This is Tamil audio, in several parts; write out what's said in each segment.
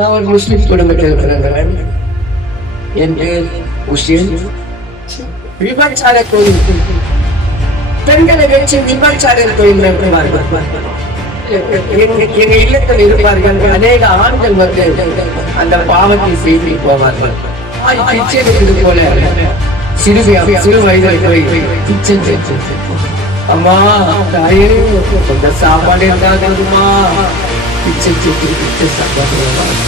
நான் ஒரு முஸ்லிம் குடும்பத்தில் பிறந்தவன். என் பேர் உஷேன். விபச்சார கோயில், பெண்களை வச்சு விபச்சார கோயில் நடத்துவார்கள். எங்க இல்லத்தில் இருப்பார்கள். அநேக ஆண்கள் வந்து அந்த பாவத்தை செய்து போவார்கள். பிச்சை போல சிறு வயதில் போய் பிச்சை செஞ்சு, அம்மா தாயே கொஞ்சம் சாப்பாடு இருந்தாதுமா, பிச்சை செஞ்சு பிச்சை சாப்பாடு.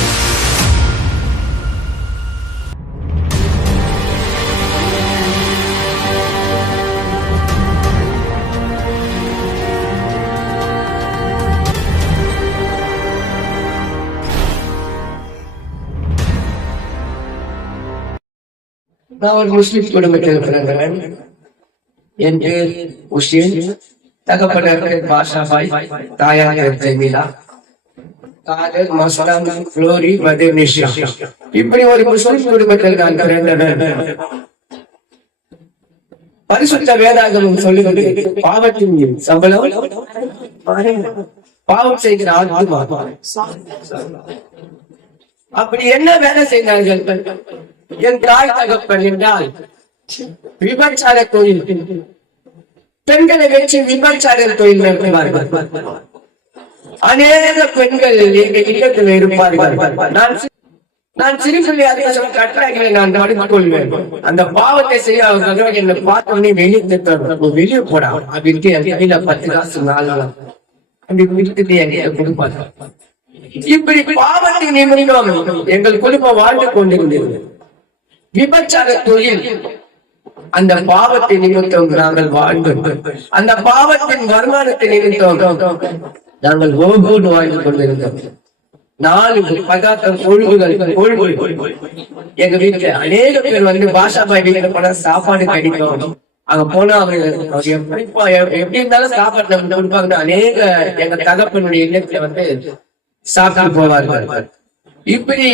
நான் ஒரு முஸ்லிம் குடும்பத்தில் பிறந்தவன். என் பேர் உஷேன். தகப்பனர் பாஷாபாய், தாயார் ஜமீலா, காதர் மஸ்தான், ஃப்ளோரி, மதர் நிஷா. இப்படி ஒரு முஸ்லிம் குடும்பத்தில் நான் பிறந்தவன். பரிசுத்த வேதாகமம் சொல்லுவது பாவத்தின் சம்பளம் பாவம் செய்கிற ஆத்மா. அப்படி என்ன வேலை செய்தார்கள் என் தாய் தகப்பன் என்றால்? விபச்சார தொழில், பெண்களை வச்சு விபச்சார தொழில் நடத்துவார்கள். அநேக பெண்கள் எங்க இல்லத்தில் இருப்பார்கள். நான் சிறு பிள்ளையாக கட்டளைகளை நான் படித்துக் கொள்வேன். அந்த பாவத்தை செய்ய அவர்கள் என்னை பார்த்தோன்னே வெளியே போடா அப்படின்ட்டு என் கையில 10 காசு நாளெல்லாம் அப்படி விட்டுட்டு என்கிட்ட கொடுப்பாங்க. இப்படி பாவத்தை நிமிடம் எங்கள் குடும்பம் வாழ்ந்து கொண்டிருந்தது. விபச்சார தொழில், அந்த பாவத்தை நிமித்தம் நாங்கள் வாழ்ந்தோம். அந்த பாவத்தின் வருமானத்தை நிமித்தம் நாங்கள் ஒவ்வொரு வாழ்ந்து கொண்டிருந்தோம். 4 பதார்த்தம் கொழுவுகள் எங்க வீட்டுல அநேக பேர் வந்து பாஷாபாய் வீட்டுல போனா சாப்பாடு கிடைக்கும். அங்க போனா அவங்க எப்படி இருந்தாலும் சாப்பாடு நம்ம கொடுப்பாங்க. அநேக எங்க தகப்பனுடைய இல்லத்துல வந்து சாப்பிட்டு போவார்கள். இப்படி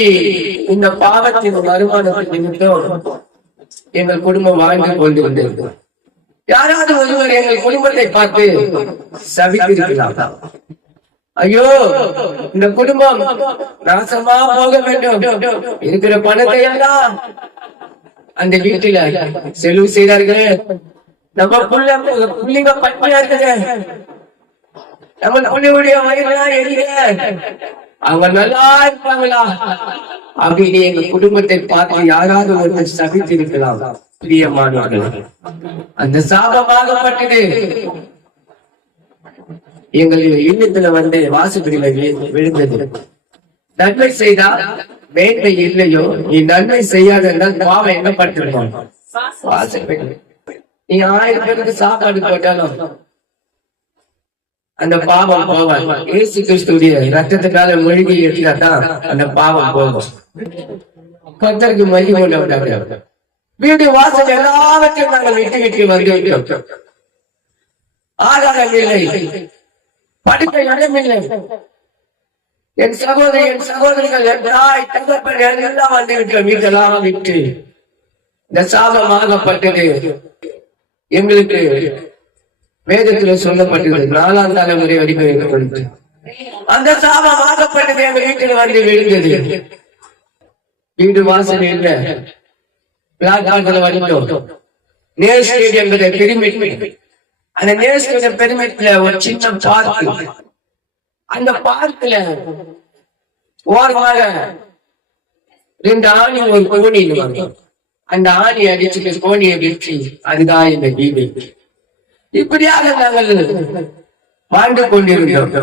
இந்த பாவத்தின் வருமானத்தை நிமித்தம் எங்கள் குடும்பம் வாழ்ந்து கொண்டிருந்தது. யாராவது ஒருவர் எங்கள் குடும்பத்தை பார்த்து சபித்திருக்கலாம், ஐயோ இந்த குடும்பம் நாசமா போக வேண்டும், இருக்கிற பணத்தை எல்லாம் அந்த வீட்டுல செலவு செய்தார்கள், நம்ம புள்ளிங்க பட்மையா இருக்குது, நம்ம புள்ளியுடைய வயிறுலாம் எரிய, அவங்க நல்லா இருப்பாங்களா அப்படின்னு எங்க குடும்பத்தை பார்த்து யாராவது ஒருவர் சபித்திருக்கலாம். பிரியமானவர்கள், அந்த சாபமாகப்பட்டது எங்களுடைய இல்லத்துல வந்து வாசப்படியில விழுந்தது. நன்மை செய்தா மேன்மை இல்லையோ, நீ நன்மை செய்யாத பாவம் என்ன பட்டிருக்கோம். வாசப்படி நீ 1000 பேருக்கு சாப்பாடு போட்டாலும் அந்த பாவம் போவான். இயேசு கிறிஸ்துடைய ரத்தத்துக்கால மொழிகை எடுத்தாதான் அந்த பாவம் போகும். கர்த்தருக்கு மகிமை உண்டாவதாக. வீடு வாசல் எல்லாவற்றையும் நாங்கள் விட்டு வந்து ஆகாரம் இல்லை, படுக்க இடமில்லை. என் சகோதரிகள் என் தாய் தகப்பன் எல்லாம் வந்து விட்டு வீட்டெல்லாம் விட்டு இந்த சாபமாகப்பட்டது எங்களுக்கு வேதத்துல சொல்லப்பட்டது. 4ஆம் தலைமுறை வரைக்கும் அந்த சாபமாகப்பட்டது எங்க வீட்டில் வந்து விழுந்தது. வீடு வாசல் இல்ல, வரைக்கும் நேஸ்ட் என்பதை பெருமிட், அந்த நேஸ்ட் பெருமிட்ல ஒரு சின்ன பார்க், அந்த பார்க்ல ஓரமாக 2 ஆணி ஒரு கோணி, அந்த ஆணி அடிச்சுட்டு கோணியை வெற்றி, அதுதான் இந்த வீடு. இப்படியாக நாங்கள் வாழ்ந்து கொண்டிருந்தோம்.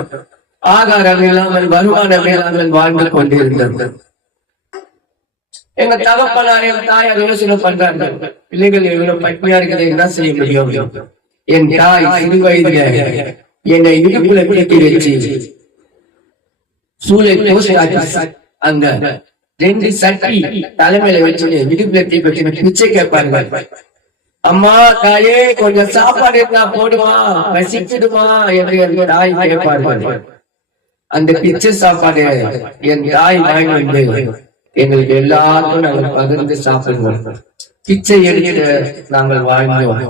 ஆகாரம் இல்லாமல் வருமானம் இல்லாமல் வாழ்ந்து கொண்டிருந்தோம். எங்க தகப்பனாரையும் தாயார் யோசனை பண்றாங்க, பிள்ளைகள் எவ்வளவு பட்மையா இருக்கிறது என்ன செய்ய முடியும். என் தாய் சிறு வயதுல என்னை இடுப்புல பிடித்து வச்சு சூளை அங்க 2 சட்டி தலைமையில வச்சு இடுப்புல தீ பிச்சை கேட்பாங்க. அம்மா தாயே கொஞ்சம் சாப்பாடு இருந்தா போடுமா, பசிக்குதுமா என்று தாய் கேட்பார்கள். அந்த பிச்சை சாப்பாடு என் தாய் வாங்கி வந்து எங்களுக்கு எல்லாருக்கும் நாங்கள் பகிர்ந்து சாப்பிடுவோம். பிச்சை எடுத்து நாங்கள் வாழ்ந்தோம்.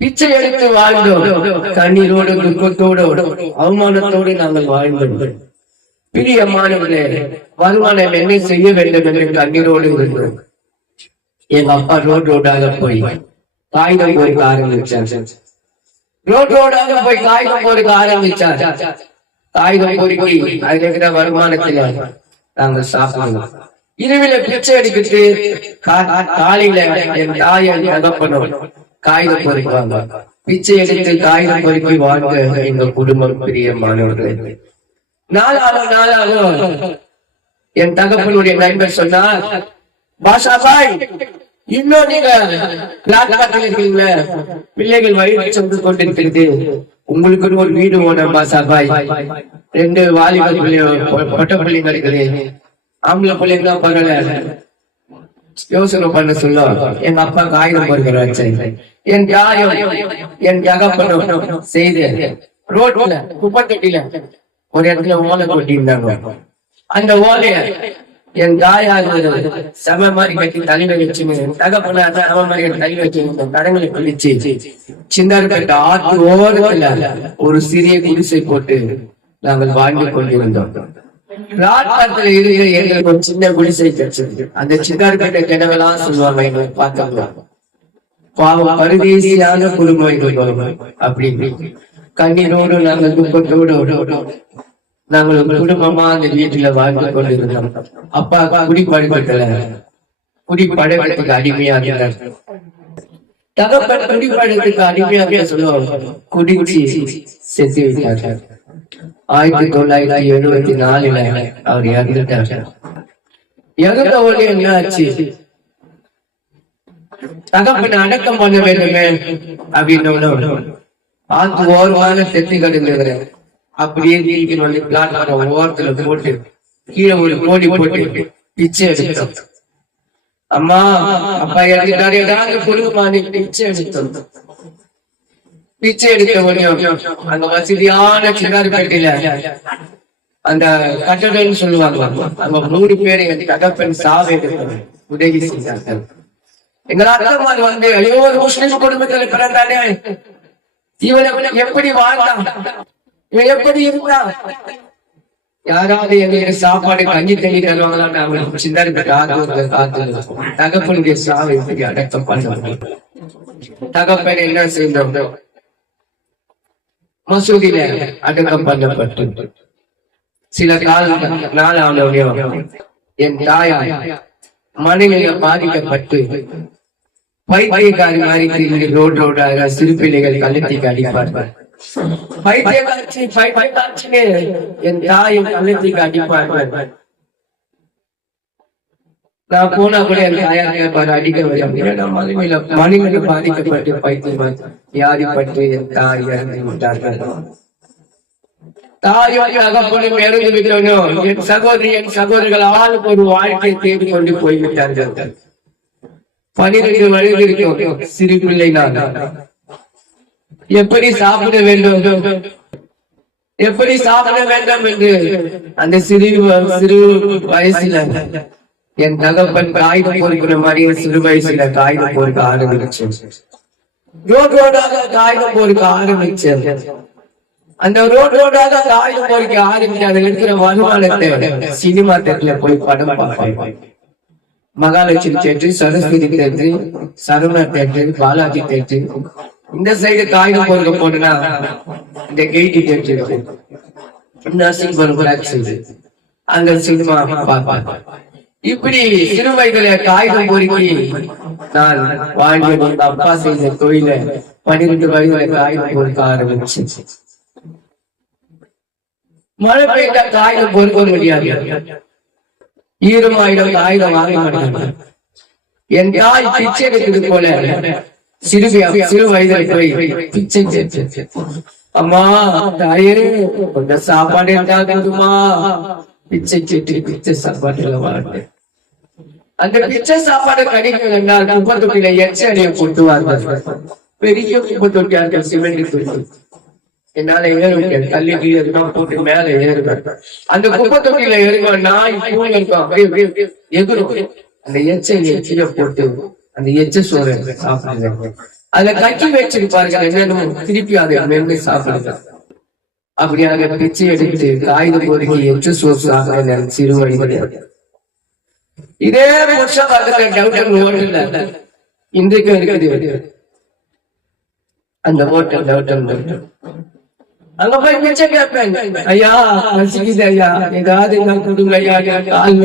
பிச்சை எடுத்து வாழ்ந்தோம். கண்ணீரோடு துக்கத்தோடு அவமானத்தோடு நாங்கள் வாழ்ந்தோம். பிரியமானவர்களே, வருமானம் என்ன செய்ய வேண்டும் என்று கண்ணீரோடு இருந்தோம். எங்க அப்பா ரோடாக போய் காகிதம் பொறுக்க ஆரம்பிச்சார். ரோடாக போய் காகிதம் பொறுக்க ஆரம்பிச்சார். காகிதம் பொறுக்கி அதுல இருக்கிற வருமானத்துல நாங்கள் சாப்பிடணும். இரவில பிச்சை எடுக்கிட்டு காலையில என் தாயை தகப்பனும் காகிதம் பொறுக்குவாங்க. பிச்சை எடுத்து காகிதம் பொறுக்கி வாழ்ந்த எங்க குடும்பம் பிரியமானவர்களே. நாளாலும் என் தகப்பனுடைய நண்பர் சொன்னார், பாஷா பாய், இன்னும் நீங்க இருக்கீங்கள, பிள்ளைகள் வயிறு சென்று கொண்டிருக்கிறது, உங்களுக்கு ஒரு வீடு ஓன பாஷா பாய். 2 வாலிபர் பொட்ட பிள்ளைங்க இருக்குது, ஆம்பளை பிள்ளைங்க பரவாயில்ல, யோசனை பண்ண சொல்ல எங்க அப்பா காகிதம் பொறுக்கிறார். என் தாயும் என் தகப்பனும் செய்து ரோட்ல குப்பை தொட்டில ஒரு இடத்துல ஓலை கொட்டியிருந்தாங்க. அந்த ஓலைய என் தாயாவது சம மாதிரி கட்டி தலையில வச்சுன்னு தகப்பன சம மாதிரி தலை வச்சு கடங்களை குளிச்சு சிந்தார்பேட்டை ஆற்று ஓரத்துல ஒரு சிறிய குடிசை போட்டு நாங்கள் வாழ்ந்து கொண்டிருந்தோம். ராட்பாத்துல இருக்கிற எங்களுக்கு ஒரு சின்ன குடிசை கிடைச்சது. அந்த சிந்தார்பேட்டை கிணவெல்லாம் சொல்லுவாங்க, எங்களுக்கு பார்த்தாங்க பாவம் பரதேசியான குடும்பம் அப்படி கண்ணீரோடு நாங்கள் துக்கத்தோடு நாங்கள் ஒரு குடும்பமா அந்த வீட்டுல வாழ்ந்து கொண்டிருந்தோம். அப்பா குடிப்பழக்கத்துல குடிப்பழக்கத்துக்கு அடிமையா இருந்தார். தகப்பன் குடிப்பழக்கத்துக்கு அடிமையாக சொல்லுவாங்க, குடிச்சு செத்து விட்டார். 1974 அவர் இறந்துட்டார். இறந்த உடனே என்ன ஆச்சு, தகப்பனை அடக்கம் பண்ண வேண்டுமே அப்படின்னு ஆத்து ஓரமான செத்து கிடந்தவர் அப்படியே நீக்கிட்டு வந்து பிளாட்பாரம் ஓரத்துல போட்டு கீழே ஒரு கோடி போட்டு பிச்சை எடுத்தோம். அம்மா அப்பா இறந்துட்டாரு, ஏதாவது கொடுக்குமா, பிச்சை எடுத்தோம். பிச்சை எடுக்க முடியும். அந்த வசதியான சின்னார்பேட்டையில அந்த கட்டடம்னு சொல்லுவாங்க, அங்க 100 பேர் என் தகப்பன் சாவை உதவி செஞ்சார்கள். எங்க அக்கம்மார் வந்து ஐயோ முஸ்லிம் குடும்பத்தில் பிறந்தானே, இவனை எப்படி வாழ்ந்தான், இவன் எப்படி இருந்தான், யாராவது எங்களுக்கு சாப்பாடு கஞ்சி தண்ணி தருவாங்களான்னு அவங்களுக்கு சின்னார்பேட்டை காத்து தகப்பனுடைய சாவை எப்படி அடக்கம் பண்ணுவாங்க. தகப்பன் என்ன செய்தோம், மசூதியில அடக்கம் பண்ணப்பட்டு சில நாள் ஆனவங்க என் தாயார் மனநிலை பாதிக்கப்பட்டு பைத்தியக்காரி மாதிரி ரோடாக சிறு பிள்ளைகள் கழுத்திக்கு அடிப்பார்கள். பைத்தியக்காட்சி என் தாயை கழுத்திக்கு அடிப்பார்கள். நான் போனா கூட என் தாயார் கேட்பாரு, அடிக்க மனிதர்கள் பாதிக்கப்பட்டு பைத்தியம் வியாதிப்பட்டு என் தாய் இறந்து விட்டார்கள். தாயும் தகப்பனும் இறந்து விட்டவனும் என் சகோதரிகள் ஆளுக்கு ஒரு வாழ்க்கையை தேடி கொண்டு போய்விட்டார்கள். 12 வயது இருக்கும் சிறு பிள்ளைகள் எப்படி சாப்பிட வேண்டும் என்று அந்த சிறு வயசுல என் தகப்பன் காகிதம் பொறுக்கிற மாதிரியே சிறு வயசுல காகிதம் பொறுக்க ஆரம்பிச்சேன். ரோடாக காகிதம் பொறுக்க ஆரம்பிச்சேன். அந்த ரோடாக காகிதம் பொறுக்க ஆரம்பிச்சு அதுல இருக்கிற வருமானத்தை சினிமா தேட்டர்ல போய் படம் பார்ப்பேன். Mahalakshmi theatre, Saraswathi theatre, Saravana theatre, Balaji theatre. இந்த சைடு காகிதம் பொறுக்க போனா இந்த கெய்டி தேட்டர், அங்க சினிமா பார்ப்பேன். இப்படி சிறு வயதுல காகிதம் பொறுக்கி நான் வாழ்ந்து அப்பா செய்த தொழில 12 வயதுல காகிதம் பொறுக்க ஆரம்பிச்சு. மழை பெய்தா காகிதம் பொறுக்க முடியாது, ஈரமாயிடம் காகிதம் வாங்க மாட்டாங்க. என் தாய் பிச்சை எடுக்கிறது போல சிறு வயதுல போய் பிச்சை சேர்த்து, அம்மா தாயே கொஞ்சம் சாப்பாடு இருந்தாகுமா, பிச்சை செட்டு பிச்சை சாப்பாடுல வாழ்க்கை. அந்த பிச்சை சாப்பாடு கிடைக்கும் குப்பை தொட்டியில எச்சரியை போட்டுவார்கள். பெரிய குப்பை தொட்டியார்கள் சிமெண்ட் தொட்டி. என்னால ஏறுவேன், தள்ளி எல்லாம் போட்டு மேல ஏறுவேன். அந்த குப்பை தொட்டியில ஏறுவேன், நாய் பூனை இருக்கும், அப்படியே எகுரும். அந்த எச்சரியை போட்டு அந்த எச்ச சோறு சாப்பிடுங்க. அதை கட்டி வச்சிருப்பார்கள், என்னன்னு திருப்பி அதை மென்று சாப்பிடுங்க. அப்படியாக பிச்சை எடுத்து காகித பொறுக்கி எச்சு சோசாக சிறு வழிமுறை இதே வருஷம் ஹோட்டல்ல இன்றைக்கும் இருக்குது அந்த ஹோட்டல் அங்க போய் பிச்சை கேட்பேன். ஐயா பசிக்குது ஐயா, ஏதாவது நான் கொடுங்க ஐயா. கால்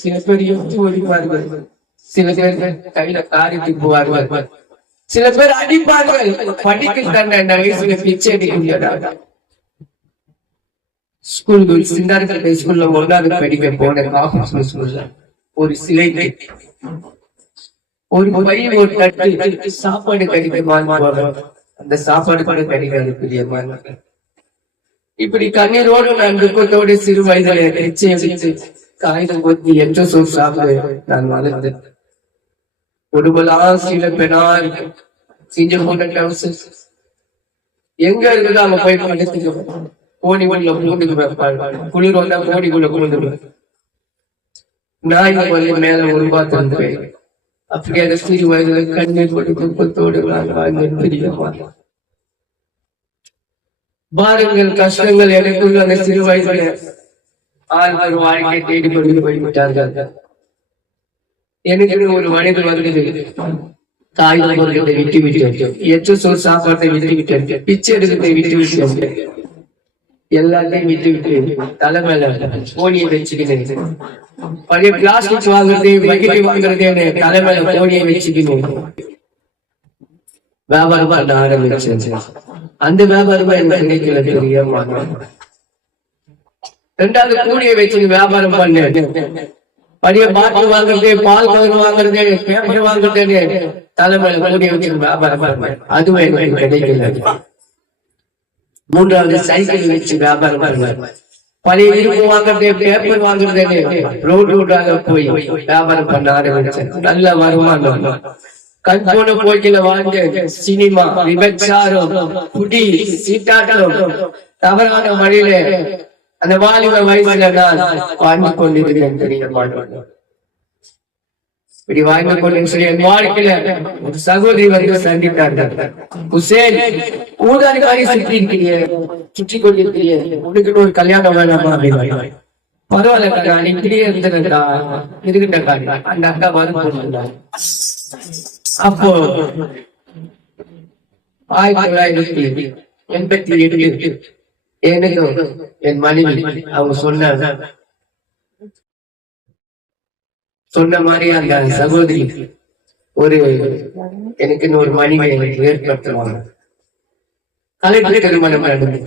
சில பேர் எடுத்து ஓடிப்பார்கள், சில பேர் கையில காரிட்டு போவார்கள், சில பேர் அடிப்பார்கள். படிக்க தண்ட வயசுல பிச்சை எடுக்க ஸ்கூல் சிந்தார்கட்டை ஸ்கூல்ல 1வது படிக்க போன ஸ்கூல்ல ஒரு சிலை ஒரு பை ஒரு தட்டு சாப்பாடு கிடைக்குமான்னு அந்த சாப்பாடு கூட கிடைக்காது பிரியமா. இப்படி கண்ணீரோடு நான் துக்கத்தோடு சிறு வயதில் நிச்சயம் காகிதம் கொத்தி என்ற சொல் சாப்பிடு நான் வளர்ந்தேன். உடுபலா சில பெணால் சிஞ்சு போட்ட டவுசஸ் எங்க இருக்குது அவங்க போய் படுத்துக்கு கோணிக்குள்ள பூண்டுக்கு வைப்பாள். குளிர் வந்தா கோணிக்குள்ள குளிர்ந்து நாய்க்கு வந்து மேல உருவாத்து அப்படி அந்த சிறு வயதுல கண்ணீர் போட்டு துக்கத்தோடு நான் வாழ்ந்தேன் பிரியமா. பாருங்கள் கஷ்டங்கள் எனக்குள்ள அந்த சிறு வயதில் ஆழ்வார் வாழ்க்கையை தேடி கொண்டு போய்விட்டார்கள். எனக்கு ஒரு மனிதர் வந்தது, தாய் பொருளை விட்டு விட்டு எச்ச சோறு சாப்பாட்டை விட்டு விட்டு பிச்சை எடுக்கத்தை விட்டு விட்டு எல்லாத்தையும் விட்டு விட்டு தலைமையில போனியை வச்சுக்கினேன். பழைய பிளாஸ்டிக் வாங்குறது வகிட்டி வாங்குறது தலைமையில போனியை வச்சுக்கினேன். வியாபாரம் பண்ண ஆரம்பிச்சேன். அந்த வியாபாரமா எனக்கு கிடைக்கல தெரியுமா. 2வது கூடிய வச்சு வியாபாரம் பண்ண பழைய பாட்டில் வாங்குறது, பால் பதம் வாங்குறது, பேப்பர் வாங்குறது தலைமையில கூடிய வச்சு வியாபாரம் பண்ண அதுவும் எனக்கு கிடைக்கல. 3வது சைக்கிள் வச்சு வியாபாரம் பண்ண பழைய இருப்பு வாங்குறது, பேப்பர் வாங்குறது ரோடாக போய் வியாபாரம் பண்ண ஆரம்பிச்சேன். நல்ல வருமானம். கண்போன போக்கில வாழ்ந்த சினிமா, விபச்சாரம், குடி, சீட்டாட்டம், தவறான வழியில அந்த வாலிப வயசுல நான் வாழ்ந்து கொண்டிருக்கிறேன் தெரிய மாட்டேன். இப்படி வாழ்ந்து கொண்டிருக்கிற என் வாழ்க்கையில ஒரு சகோதரி வந்து சந்தித்தார்கள். ஹுசேன், ஊதாரி மாதிரி சுற்றி கொண்டிருக்கிறீங்க, உனக்கு ஒரு கல்யாணம் வேணாமா அப்படின்னு. பரவாயில்ல, நான் இப்படியே இருந்திருந்தா இருக்கின்ற காரியம் அந்த அக்கா வரும். அப்போ 1987 எனக்கும் என் மனைவி அவங்க சொன்ன மாதிரி அந்த சகோதரி ஒரு எனக்கு ஒரு மனைவி எனக்கு ஏற்படுத்துவாங்க. கலைஞர் திருமணம் நடந்தது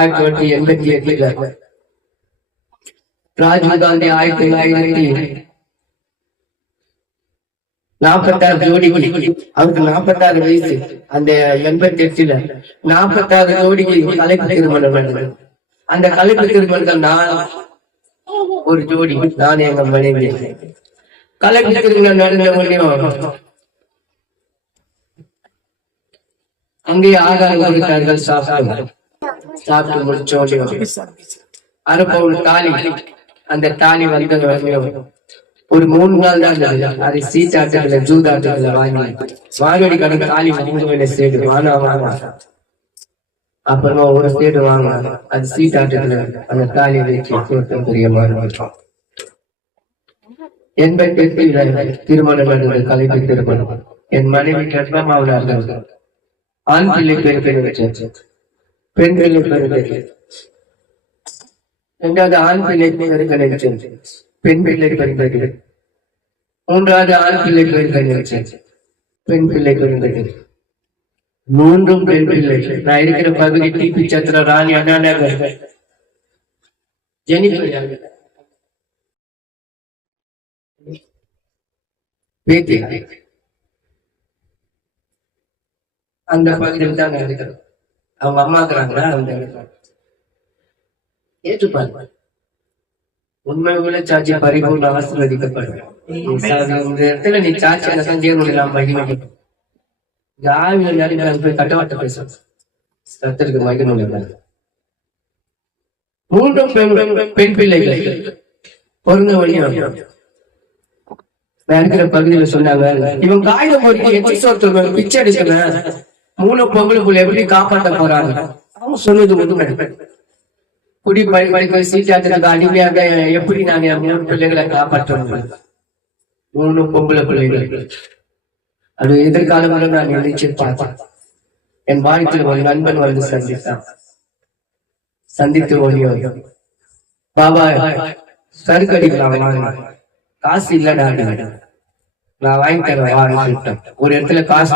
1988. ராஜீவ் காந்தி 1946 ஜோடிக்கு அவருக்கு 46 வயசு. அந்த 88 46 ஜோடிக்கு கலைப்பு திருமணம் நடந்தது. அந்த கலைப்பு திருமணத்தில் நான் ஒரு ஜோடி, நான் எங்க மனைவி. கலைப்பு திருமணம் நடந்த முடியும் அங்கேயே ஆகாரம் கொடுத்தார்கள். சாப்பிட்டு முடிச்சோம். அறுப்ப தாலி, அந்த தாலி வந்தது ஒரு 3 நாள் தான். அது சீட்டாட்டத்துல ஜூதாட்டத்துல வாங்கி கணக்கு தாலி 3 ஸ்டேட் வாங்க. அப்புறமா ஒரு ஸ்டேட் வாங்க, அது சீட்டாட்டத்துல அந்த தாலி வச்சு பெரிய மாறும். 88 திருமணம் நடந்தது, கலைப்பு திருமணம். என் மனைவி கர்ப்பமாவில் இருந்தார்கள். ஆண் பிள்ளை பெண் வச்சாச்சு, பெண் பிள்ளை பெருந்தது. 2வது ஆண் பிள்ளை பெருந்தது, பெண் பிள்ளை பெருந்தது. 3வது ஆண் பிள்ளை பெருந்தது, பெண் பிள்ளை பெருந்தது. 3ம் பெண் பிள்ளை. நான் இருக்கிற பகுதி டிபி சத்திர ராணி அண்ணா நகர் பேத்தி அந்த பகுதியில் தான் இருக்கிறோம். அவங்க அம்மா இருக்கிறாங்களா, அவங்க ஏற்றுப்பாங்க. உண்மை உள்ள சாட்சி பரிபூர்ண ஆசீர்வதிக்கப்படும். இந்த இடத்துல நீ சாட்சி என்ன தேவனுடைய மகிமை இந்த ஆய்வுல நிறைய போய் கட்டவாட்ட பேசும் கர்த்தருக்கு மகிமை. 3 பெண் பிள்ளைகள் பொருந்த வழியும் இருக்கிற பகுதியில சொன்னாங்க. இவன் காகிதம் பொறுத்து பிச்சை எடுக்கிறேன், 3 பொங்கலுக்குள்ள எப்படி காப்பாற்ற போறாங்க. அவங்க சொன்னது உண்மை. குடி படிக்க சீட்டாத்துக்கு அடிமையாக எப்படி நான் என் 3 பிள்ளைகளை காப்பாற்றணும்? 3 பொம்பளை பிள்ளைகள். அது எதிர்காலமாக நான் நினைச்சு பார்த்தேன். என் வாழ்க்கையில் ஒரு நண்பன் வந்து சந்தித்து ஓடியோ, பாபா சருக்கு அடிக்கலாம் வாங்க, காசு இல்லடா, நான் வாங்கி தரேன் வாங்க. ஒரு இடத்துல காசு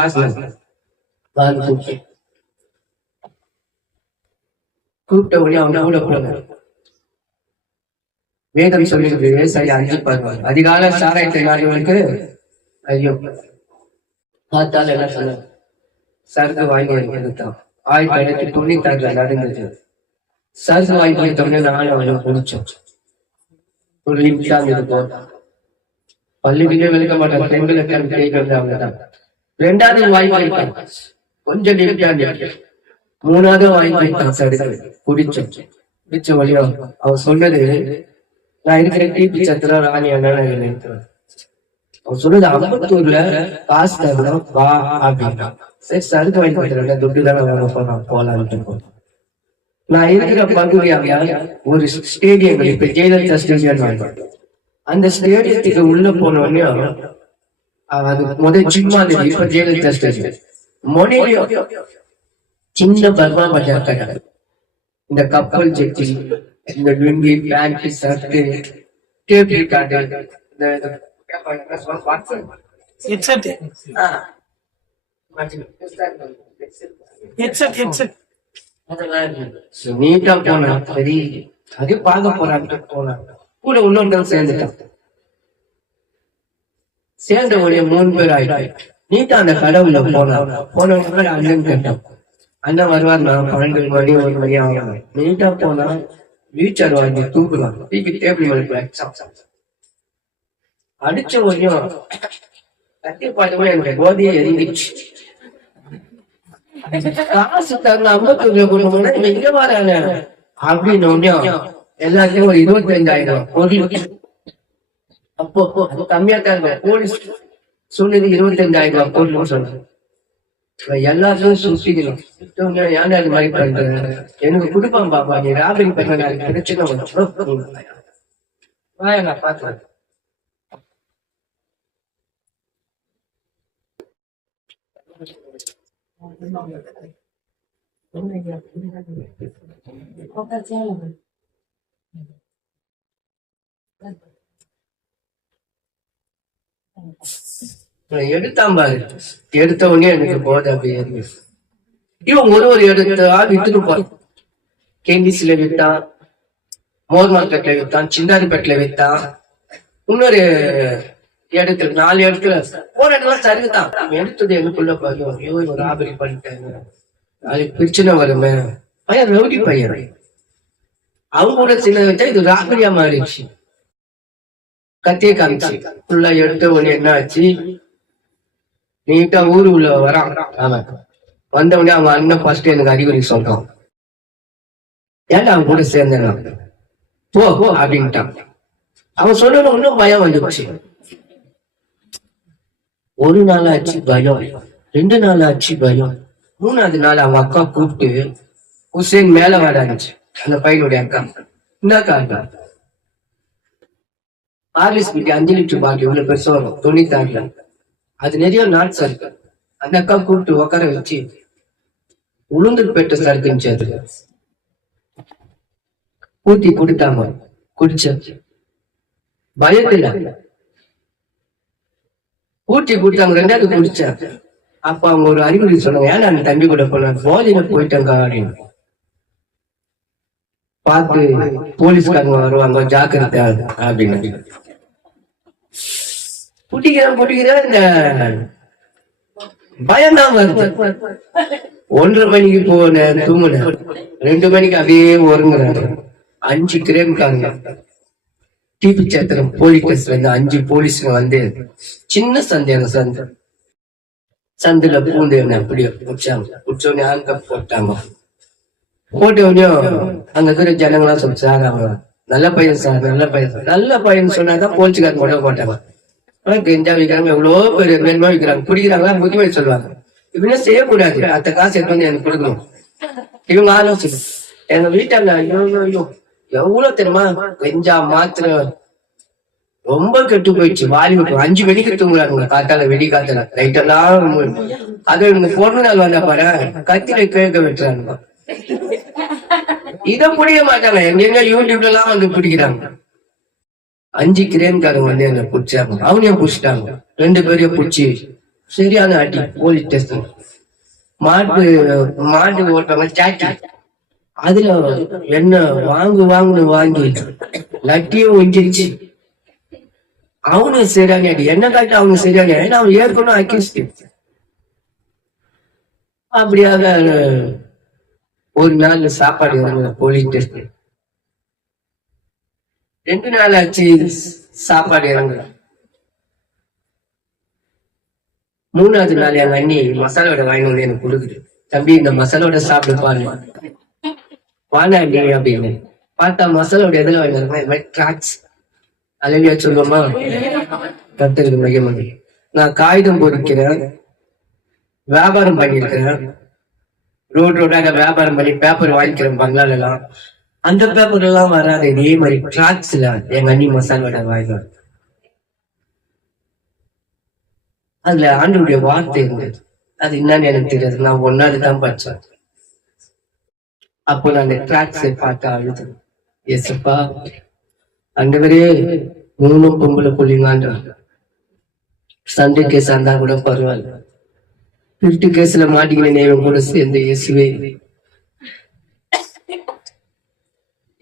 கூப்பிட்ட உடனே அவன் கூட போடுங்க. வேதம் சொல்லிருக்கு சரி 5 பருவம் அதிகால சாராயத்தை நாடுகளுக்கு ஐயோ பார்த்தாலும் என்ன சொல்ல சரக்கு வாங்கி எடுத்தான். 1996 நடந்தது. சரக்கு வாங்கி கொடுத்தோடனே நானும் அவனை பிடிச்சோம். ஒரு நிமிஷம் இருக்கும், பள்ளிக்கிட்டே விளக்க மாட்டான், பெண்களை கேட்கறது அவங்கதான். 2வது வாங்கி வைத்தான், கொஞ்சம் நிமிஷம். 3வது வாங்கி வைத்தான், சடுக்கு குடிச்சோம். குடிச்ச வழியோ அவன் சொன்னது, நான் இருக்கிற டிபி சத்திரம் ராணி அண்ணன் நினைக்கிறேன். அவன் சொன்னது அம்பத்தூர்ல காசு தரணும் வா அப்படின்னா. சரி சடுக்கு வாங்கி வைக்கிறேன், துட்டு தானே வாங்க போறான் போலான்ட்டு. நான் இருக்கிற பகுதியாக ஒரு ஸ்டேடியம், இப்ப ஜெயலலிதா ஸ்டேடியம், அந்த ஸ்டேடியத்துக்கு உள்ள போனோடனே அது முதல் சும்மா இப்ப ஜெயலலிதா ஸ்டேடியம் மொழியும் சின்ன பர்மா பஜார், இந்த கப்பல் ஜெட்டி, இந்த lungi pant shirt table card, நீட்டா போனா சரி, அது பார்க்க போறாங்க. போனா கூட இன்னொருத்தன் சேர்ந்துட்டான். சேர்ந்த ஒரே 3 பேர் ஆயிட்டாங்க. நீட்டா அந்த கடவுள போன அண்ணன் கேட்டான். அண்ணன் வருவார், நான் 12 மணி 1 மணி ஆகும். நீட்டா போனா வீச்சர் வாங்கி தூக்குலாம், தூக்கி டேபிள் அடிச்ச ஒன்னும் கட்டி பார்த்தோமே என்னுடைய போதையை எரிஞ்சிச்சு. காசு தரணும் 52 கொடுக்கணும், இங்க வராங்க அப்படின்னு எல்லாத்தையும் ஒரு 25,000 அப்போ அது கம்மியா தான் இருக்கும். போலீஸ் சொன்னது 25,000 போடணும்னு சொன்னாங்க. எல்லாத்தையும் சுத்திக்கணும். ஏன் அது மாதிரி பண்றேன், எனக்கு கொடுப்பான் பாப்பா, நீ ராபரி பண்ண பிரச்சனை நான் பாத்துறேன். எடுத்தான் பாரு, எடுத்த உடனே எனக்கு போத அப்படியே இவன் ஒரு எடுத்தா வித்துட்டு போறான். கேண்டிஸ்ல வித்தான், மோர் மார்க்கெட்ல வித்தான், சின்னாரிப்பேட்டில வித்தான், இன்னொரு இடத்துல 4 இடத்துல போற இடத்துல சரிதான். எடுத்தது எனக்குள்ள பையன், ஐயோ ஒரு ராபரி பண்ணிட்டாங்க, நாளைக்கு பிரச்சனை வருமே. பையன் ரவுடி பையன், அவங்க கூட சின்ன வச்சா இது ராபரியா மாறிடுச்சு. கத்திய காமிச்சு ஃபுல்லா எடுத்த உடனே என்ன ஆச்சு, நீட்டா ஊரு உள்ள வரான். வந்த உடனே அவங்க அண்ணன் ஃபர்ஸ்ட் எனக்கு அறிகுறி சொல்றான், ஏன்டா அவன் கூட சேர்ந்தேன் போ அப்படின்ட்டான். அவன் சொல்லணும், இன்னும் பயம் வந்துச்சு. 1 நாள் ஆச்சு பயம், 2 நாள் ஆச்சு பயம், 3வது நாள் அவங்க அக்கா கூப்பிட்டு ஹுசேன் மேல வாடாச்சு. அந்த பையனுடைய அக்கா, என்னக்கா ஆர்எஸ் பிடி 5 லிட்டர் பாட்டில் இவ்வளவு பெருசா வரும் 96, அது நிறைய நாட்ஸ் இருக்கு. அந்த அக்கா கூப்பிட்டு உட்கார வச்சு உளுந்து பெற்ற சருக்குச்சு, அது ஊத்தி குடுத்தாங்க. குடிச்ச பயத்துல ஊட்டி கொடுத்தாங்க. 2வது குடிச்ச. அப்ப அவங்க ஒரு அறிகுறி சொன்னாங்க, ஏன்னா அந்த தம்பி கூட போன போதையில போயிட்டாங்க அப்படின்னு. பார்த்து போலீஸ்காரங்க வருவாங்க, ஜாக்கிரதை அப்படின்னு. புட்டிக்கிறேன் இந்த பயம்தான் வருது. 1:30 மணிக்கு போனேன், தூங்குனேன். 2 மணிக்கு அப்படியே ஒருங்குறாங்க. 5 கிரேம் காங்க டிபி சேத்திரம் போலீஸ் ஸ்டேஷன்ல இருந்து 5 போலீஸ்ங்க வந்து சின்ன சந்தை, அந்த சந்துல பூந்து என்ன அப்படியே முடிச்சாங்க. முடிச்சோடனே ஹேண்ட்கப் போட்டாங்க. போட்ட உடனே அங்க இருக்கிற ஜனங்களாம் சொல்லி, சார் அவங்க நல்ல பையன் சார், நல்ல பையன் சார், நல்ல பையன் சொன்னாதான் போலீஸ்காரங்க கூட போட்டாங்க. கெஞ்சா விற்கிறாங்க, எவ்வளவு பேர் வேணுமா விற்கிறாங்க, குடிக்கிறாங்களா, புத்திமதி சொல்லுவாங்க. இப்படின்னா செய்யக்கூடாது, அந்த காசு எடுத்து வந்து எனக்கு கொடுக்கணும். இவங்க ஆலோசனை எங்க வீட்டாங்க ஐயோ ஐயோ எவ்வளவு தெரியுமா கஞ்சா மாத்திரை ரொம்ப கெட்டு போயிடுச்சு. வாலிபு 5 மணிக்கு தூங்குறாங்க, காத்தால வெடி காத்தால லைட்டெல்லாம். அது இவங்க பொண்ணு நாள் வந்தா பாரு கத்தில கேட்க விட்டுறாங்க. இதை புரிய மாட்டாங்க, எங்க யூடியூப்ல எல்லாம் வந்து பிடிக்கிறாங்க. 5 கிரேன்காரங்க வந்து என்ன பிடிச்சாங்க, அவனையும் பிடிச்சிட்டாங்க. 2 பேரையும் பிடிச்சி சரியான அடி. போலீஸ் ஸ்டேஷன் மாட்டு ஓட்டுறாங்க சாட்டி, அதுல என்ன வாங்குன்னு வாங்கி லட்டியும் ஒஞ்சிருச்சு. அவனும் சரியான அடி, என்ன காட்டு அவங்க சரியான அடி. அவன் ஏற்கனவே அக்யூஸ்ட். அப்படியாக ஒரு நாள் சாப்பாடு போலீஸ் ஸ்டேஷன். 2 நாள் ஆச்சு சாப்பாடு இறங்குற. 3வது நாள் எங்க அண்ணி மசாலோட வாங்கி வந்து எனக்கு கொடுக்குது. தம்பி இந்த மசாலோட சாப்பிடு பாருங்க வானா நீ அப்படின்னு பார்த்தா மசாலோட எதுல வாங்கி டிராக்ஸ் அழகியா சொல்லுவோமா கத்துருக்கு மையமணி. நான் காகிதம் பொறிக்கிறேன், வியாபாரம் பண்ணிருக்கிறேன். ரோடாக வியாபாரம் பண்ணி பேப்பர் வாங்கிக்கிறேன் பங்களால எல்லாம். அந்த பேப்பர் எல்லாம் வராது, இதே மாதிரி டிராக்ஸ்ல எங்க அண்ணி மசாலோட வாங்கினார். அதுல ஆண்டவருடைய வார்த்தை இருந்தது. அது என்னன்னு எனக்கு தெரியாது, நான் 1வது தான் படிச்சேன். அப்போ நான் அந்த டிராக்ஸை பார்த்து அழுது, எஸ்ப்பா ஆண்டவரே 3 பொம்பளை புள்ளிங்கான்ற சண்டை கேஸ் இருந்தா கூட பரவாயில்ல, திருட்டு கேஸ்ல மாட்டிக்கினே கூட சேர்ந்து இயேசுவே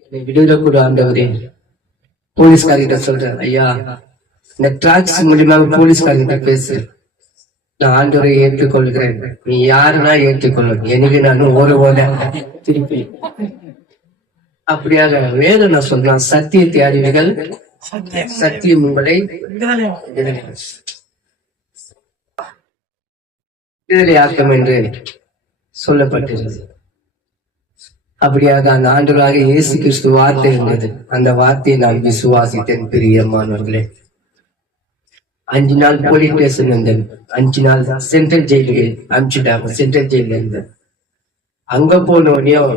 என்னை விடுதலை கூட ஆண்டவரே. போலீஸ்காரிட்ட சொல்றேன், ஐயா இந்த டிராக்ஸ் மூலியமா போலீஸ்காரிட்ட பேசு, நான் ஆண்டவரை ஏற்றுக்கொள்கிறேன், நீ யாருன்னா ஏற்றுக்கொள்ளும், எனக்கு நான் ஒரு திருப்பி அப்படியாக வேதம் நான் சொல்றான். சத்தியத்தை அறிவிகள், சத்தியம் உங்களை விடுதலையாக்கும் என்று சொல்லப்பட்டிருந்தது. அப்படியாக அந்த ஆண்டவராக இயேசு கிறிஸ்து வார்த்தை இருந்தது. அந்த வார்த்தையை நான் விசுவாசித்தேன். பிரியமானவர்களே, 5 நாள் போலீஸ் ஸ்டேஷன் இருந்தேன். 5 நாள் சென்ட்ரல் ஜெயிலுக்கு அனுப்பிச்சுட்டாங்க. சென்ட்ரல் ஜெயில இருந்தேன். அங்க போனோடனையும்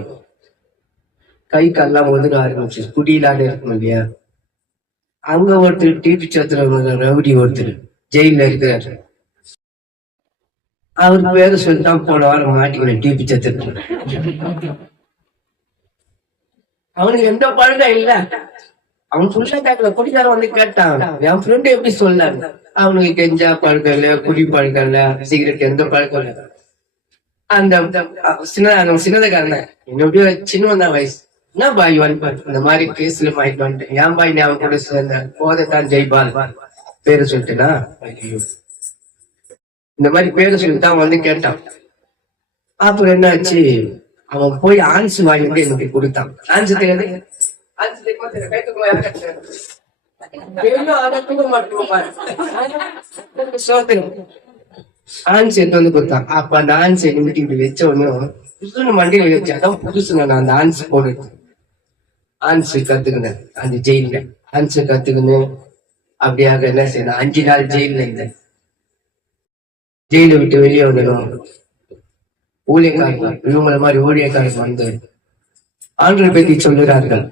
கை கால்லாம் ஒதுக்க ஆரம்பிச்சு, குடியிலாட இருக்கும் இல்லையா. அங்க ஒருத்தர் டிபி சத்திர ரவுடி ஒருத்தர் ஜெயில இருக்கிறாரு. அவர் பேரு சொல்லிட்டான், போன வாரம் மாட்டிக்கிறேன் டிபி சத்திர. அவனுக்கு எந்த பழக்கம் இல்ல. அவன் புருஷா கேட்கல, குடிக்காரன் வந்து கேட்டான், என் ஃப்ரெண்டு எப்படி சொல்லாரு, அவனுக்கு கெஞ்சா பழக்கம் இல்ல, குடி பழக்கம் இல்ல, சிகரெட் எந்த பழக்கம் இல்ல. அந்த சின்னதக்காரன என்னுடைய சின்னவன் தான் வயசு. என்ன பாய் வந்து இந்த மாதிரி கேஸ்ல மாயிட்டு வந்துட்டேன், ஏன் பாய் நீ அவன் கூட சேர்ந்த போதைத்தான் ஜெய்பால் பேரு சொல்லிட்டுனா, இந்த மாதிரி பேரு சொல்லிட்டு வந்து கேட்டான். அப்புறம் என்னாச்சு, அவன் போய் ஆன்ஸ் வாங்கிட்டு எனக்கு கொடுத்தான். ஆன்ஸ் தெரியாது, ஆன்ஸ் எடுத்து வந்து கொடுத்தான். அப்ப அந்த ஆன்ஸ் வீட்டுக்கு வச்ச உடனே மண்டியில வச்சு, அதான் புதுசு நான் அந்த ஆன்ஸ் போடு ஆன்ஸ் கத்துக்கினேன். அந்த ஜெயில ஆன்ஸ் கத்துக்கணும். அப்படியாக என்ன செய்யணும், 5 நாள் ஜெயில இருந்தேன். ஜெயில விட்டு வெளியே வந்துடும். ஊழியக்காரங்க இவங்கள மாதிரி ஊழியக்காரங்க வந்து ஆண்டவரை பத்தி சொல்லுகிறார்கள்.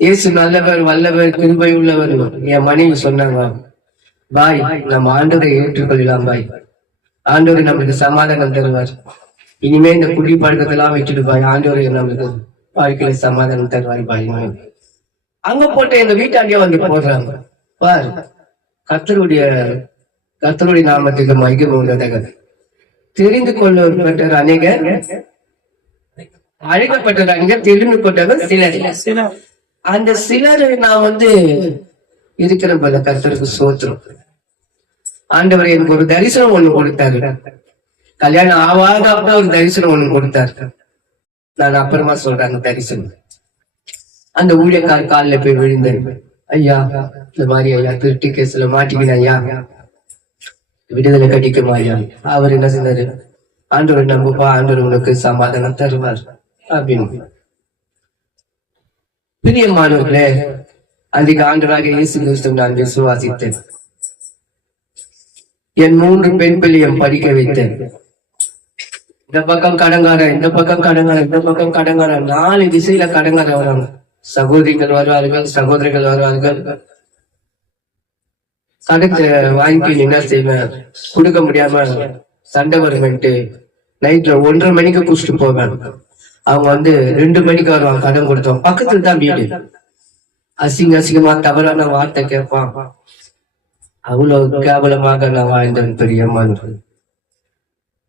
இயேசு நல்லவர், வல்லவர், கிருபை உள்ளவர். என் மனைவி சொன்னாங்க, பாய் நம்ம ஆண்டவரை ஏற்றுக்கொள்ளலாம் பாய், ஆண்டவரை நம்மளுக்கு சமாதானம் தருவார், இனிமே இந்த குடி பழக்கத்தெல்லாம் விட்டுட்டு பாய், ஆண்டவரை நம்மளுக்கு வாழ்க்கையில சமாதானம் தருவார் பாய். அங்க போட்டு எங்க வீட்டாண்டியா வந்து போடுறாங்க. பார், கர்த்தருடைய நாமத்துக்கு மகிமை உண்டதாக. தெரிந்து கொள்ளப்பட்டவர் அநேகர், அழைக்கப்பட்டவர் அநேகர், தெரிந்து கொண்டவர் சிலர். அந்த சிலர் நான் வந்து இருக்கிற போல கர்த்தருக்கு சோத்திரம். ஆண்டவர் எனக்கு ஒரு தரிசனம் ஒண்ணு கொடுத்தாரு. கல்யாணம் ஆவாத அப்ப ஒரு தரிசனம் ஒண்ணு கொடுத்தாரு. நான் அப்புறமா சொல்றேன் அந்த தரிசனம். அந்த ஊழியக்கார காலில் போய் விழுந்தேன். ஐயா இந்த மாதிரி ஐயா திருட்டு கேஸ்ல மாட்டிக்கின ஐயா, விடுதலை கட்டிக்குமா ஐயா. அவர் என்ன சொன்னாரு, ஆண்டவர் நம்புப்பா, ஆண்டவர் உனக்கு சமாதானம் தருவார் அப்படின்னு. பிரியமானவர்களே, அன்றைக்கு ஆண்டவராக இயேசு கிறிஸ்து நான் விசுவாசித்தேன். என் 3 பெண் பிள்ளையும் படிக்க வைத்தேன். இந்த பக்கம் கடங்காரன், இந்த பக்கம் கடங்காரன், இந்த பக்கம் கடங்காரன், 4 திசையில கடங்காரன் வராங்க. சகோதரிகள் வருவார்கள், சகோதரிகள் வருவார்கள். கடத்தை வாங்கி என்ன செய்வேன், கொடுக்க முடியாம சண்டை வருமென்ட்டு நைட்ல 1:30 மணிக்கு குடிச்சிட்டு போவேன். அவங்க 2 மணிக்கு வருவாங்க கடன் கொடுத்தோம். பக்கத்துல தான் வீடு. அசிங்கமா தவறான வார்த்தை கேட்பான். அவ்வளவு கேவலமாக நான் வாழ்ந்தேன் பெரியம்மான்.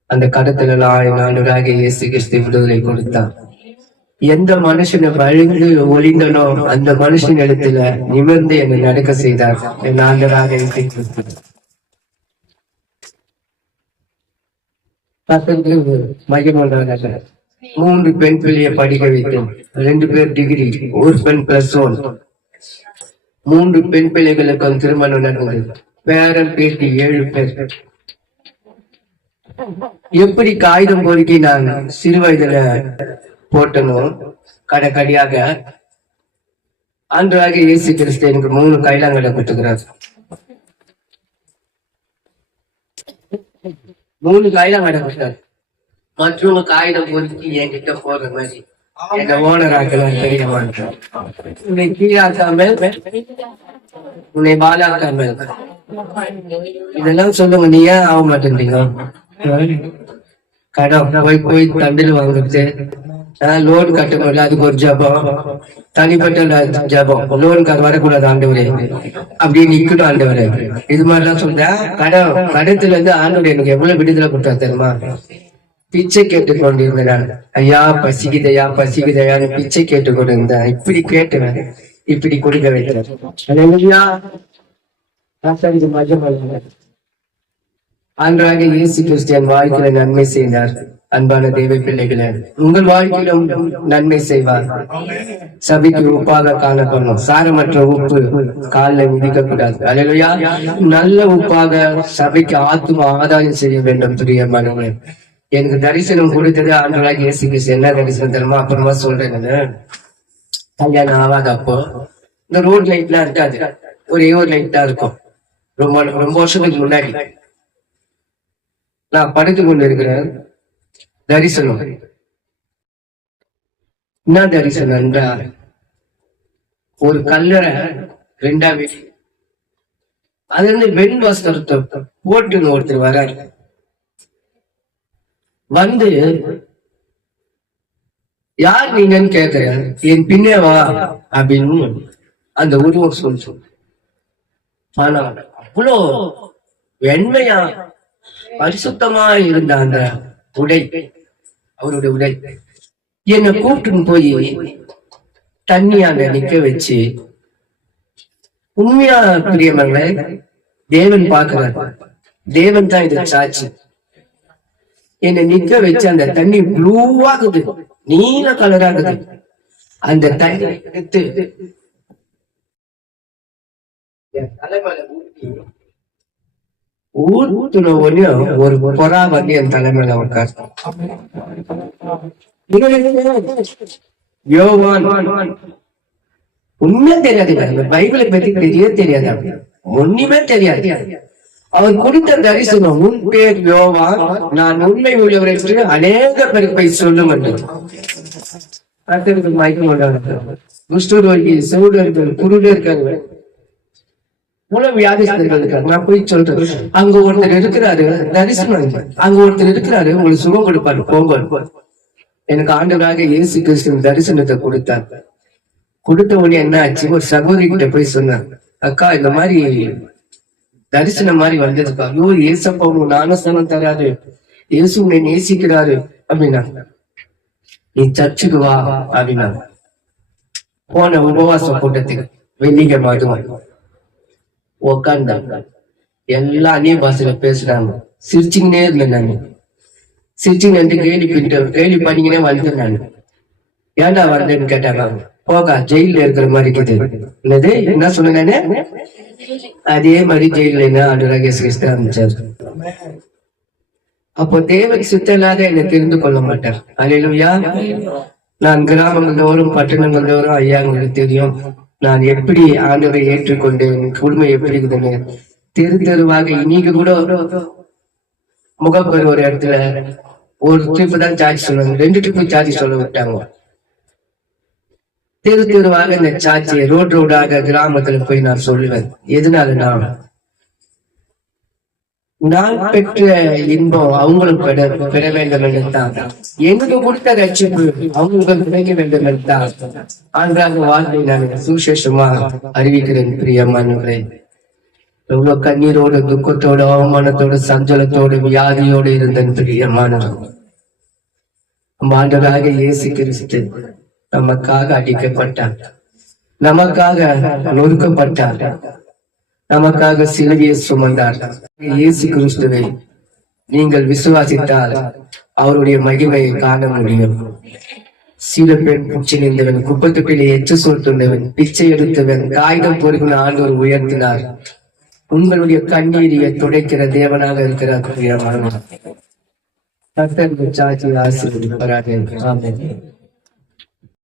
அந்த கடத்துல ஆண்டவராக இயேசு கிறிஸ்து விடுதலை கொடுத்தான். எந்த மனுஷனை வழிந்து ஒளிந்தனோ அந்த மனுஷன் இடத்துல நிமிர்ந்து என்னை நடக்க செய்தார் என் ஆண்டவராக இயேசு கிறிஸ்து. மகிழ்ச்சி 3 பெண் பிள்ளையை படிக்க வைத்தேன். 2 பேர் டிகிரி, 1 பெண் +1. 3 பெண் பிள்ளைகளுக்கு திருமணம் நடந்தது. பேரன் பேட்டி 7 பேர். எப்படி காகிதம் பொறுக்கி நான் சிறு வயதுல போட்டனும் கடையாக ஆண்டவராக இயேசு கிறிஸ்து எனக்கு 3 கைலாங்களை கொடுத்துக்கிறார். 3 கைலாங்களை கொடுத்தார். மற்றவங்க காகிதம் பொறுக்கி என்கிட்ட போடுற மாதிரி எங்க ஓனர் ஆக்கலாம் தெரிய மாட்டேன். உன்னை கீழாக்காமல், உன்னை பாலாக்காமல், இதெல்லாம் சொல்லுங்க. நீ ஏன் ஆக மாட்டேன்றீங்க? கடன் போய் தண்டில் வாங்குறது, லோன் கட்ட முடியல, அதுக்கு ஒரு ஜபம், தனிப்பட்ட ஜபம், லோனுக்கு வரக்கூடாது ஆண்டவரே அப்படின்னு நிக்கணும் ஆண்டவரே. இது மாதிரிலாம் சொல்றேன். கடத்துல இருந்து ஆண்டவர் எனக்கு எவ்வளவு விடுதலை கொடுத்தா தெரியுமா? பிச்சை கேட்டு கொண்டிருந்தேன். ஐயா பசிக்குதையா பசிக்குதையான்னு பிச்சை கேட்டு கொண்டிருந்தேன். இப்படி கேட்டுவேன், இப்படி கொடுக்க வைக்கிறேன். ஆண்டவராக இயேசு கிறிஸ்து என் வாழ்க்கையில நன்மை செய்தார். அன்பான தேவ பிள்ளைகளே, உங்கள் வாழ்க்கையிலும் நன்மை செய்வார். சபைக்கு உப்பாக காணப்படணும். சாரமற்ற உப்பு காலில் மிதிக்க கூடாது. அல்லேலூயா. நல்ல உப்பாக சபைக்கு ஆத்தும ஆதாயம் செய்ய வேண்டும். பிரியமானவர்களே, எனக்கு தரிசனம் கொடுத்தது ஆண்டவராக இயேசு கிறிஸ்து. என்ன தரிசனம் தெரியுமா? அப்புறமா சொல்றேன். கல்யாணம் ஆகாத அப்போ இந்த ரோட் லைட் எல்லாம் இருக்காது, ஒரே ஒரு லைட் தான் இருக்கும். ரொம்ப வருஷத்துக்கு முன்னாடி நான் படுத்து கொண்டு இருக்கிறேன். தரிசனம் என்ன தரிசனம் என்றால், ஒரு கல்லறை 2ஆ வீடு, அது வெண் வஸ்திரத்தை போட்டுன்னு ஒருத்தர் வராரு. யார் நீங்கன்னு கேட்கிறேன். என் பின்னே வா அப்படின்னு அந்த உருவம் சொல்லு. ஆனா அவ்வளோ வெண்மையா பரிசுத்தமா இருந்த அந்த உடை, அவருடைய உடை, என்னை கூப்பிட்டு போய் தண்ணியாங்க நிக்க வச்சு, உண்மையா பிரியமங்களே, தேவன் பாக்குறாரு, தேவன் தான் இது சாட்சி. என்னை நிக்க வச்சு அந்த தண்ணி ப்ளூவாகுது, நீல கலராகுது. அந்த தண்ணி எடுத்து ஊத்துன ஒண்ணு ஒரு பொறா என் தலைமையில உட்கார். யோவான் உண்மை தெரியாது, பைபிளை பத்தி தெரியாது, ஒண்ணுமே தெரியாது. அவர் கொடுத்த தரிசனம், உன் பேர் யோவான், நான் உண்மை உள்ளவர் என்று அநேக பெருப்பை சொல்லும் என்று. குஷ்டரோகி, செவிடர்கள், குருடர்கள், வியாதிஸ்தர்கள் இருக்காங்க. நான் போய் சொல்றேன், அங்க ஒருத்தர் இருக்கிறாரு, தரிசனம் அங்க ஒருத்தர் இருக்கிறாரு, உங்களுக்கு சுகம் கொடுப்பாரு, போங்க. எனக்கு ஆண்டவராக இயேசு கிறிஸ்து தரிசனத்தை கொடுத்தார். கொடுத்த உடனே என்ன ஆச்சு, ஒரு சகோதரி கிட்ட போய் சொன்னார், அக்கா இந்த மாதிரி தரிசனம் மாதிரி வந்ததுக்கா. ஐயோ ஏசப்பா உன் ஞானஸ்தானம் தராரு, இயேசு உன்னை நேசிக்கிறாரு அப்படின்னா, நீ சர்ச்சுக்கு வா அப்படின்னா. போன உபவாச கூட்டத்துக்கு வெள்ளிக்கிழமை அதுவும் உக்காந்தாங்க. எல்லா அந்நிய பாஷையில பேசுறாங்க. சிரிச்சுக்கினே இருந்தேன் நானு. சிரிச்சுன்னு கேள்வி பண்ணிக்கினே வந்துட்டேன் நானு. ஏன்டா வந்தேன்னு கேட்டாங்க. போகா ஜெயில இருக்கிற மாதிரி இருக்குது. என்னது என்ன சொன்னேன்னு, அதே மாதிரி ஜெயில என்ன ஆண்டவராக இயேசு கிறிஸ்து ஆரம்பிச்சாரு. அப்போ தேவன் சுத்தம் இல்லாத என்னை தெரிந்து கொள்ள மாட்டார். அல்லேலூயா. நான் கிராமங்கள் தோறும் பட்டணங்கள் தோறும் ஐயா உங்களுக்கு தெரியும் நான் எப்படி ஆண்டவரை ஏற்றுக்கொண்டேன், குடும்பம் எப்படி இருக்குதுன்னு. தெருவாக இன்னைக்கு கூட முகப்பெரு ஒரு இடத்துல ஒரு ட்ரிப்பு தான் சார்ஜ் சொல்லுவாங்க, 2 ட்ரிப்பு சார்ஜ் சொல்ல விட்டாங்க. தெருவாக இந்த சாட்சியை ரோடாக கிராமத்துல போய் நான் சொல்லுவேன். எதனால நான் பெற்ற இன்பம் அவங்களுக்கு பெற வேண்டும் என்று தான், எங்களுக்கு கொடுத்த ரட்சிப்பு அவங்களுக்கு கிடைக்க வேண்டும் என்று தான் அன்றாக வாழ்க்கை நான் சுசேஷமா அறிவிக்கிறேன். பிரியமானவர்களே, எவ்வளவு கண்ணீரோடு, துக்கத்தோடு, அவமானத்தோடு, சஞ்சலத்தோடு, வியாதியோடு இருந்தேன். பிரியமானவர்கள், ஆண்டவராக இயேசு கிறிஸ்து நமக்காக அடிக்கப்பட்டார், நமக்காக நொறுக்கப்பட்டார், நமக்காக சிலுவையை சுமந்தார். இயேசு கிறிஸ்துவை நீங்கள் விசுவாசித்தால் அவருடைய மகிமையை காண முடியும். சில பெண் பூச்சி நின்றவன், குப்பத்துக்குள்ளே எச்சு சூழ்த்துண்டவன், பிச்சை எடுத்தவன், காகிதம் பொறுக்கின ஆண்டவர் உயர்த்தினார். உங்களுடைய கண்ணீரியை துடைக்கிற தேவனாக இருக்கிறார். சாட்சி ஆசீர்வதிப்பாராக. ஆமென்.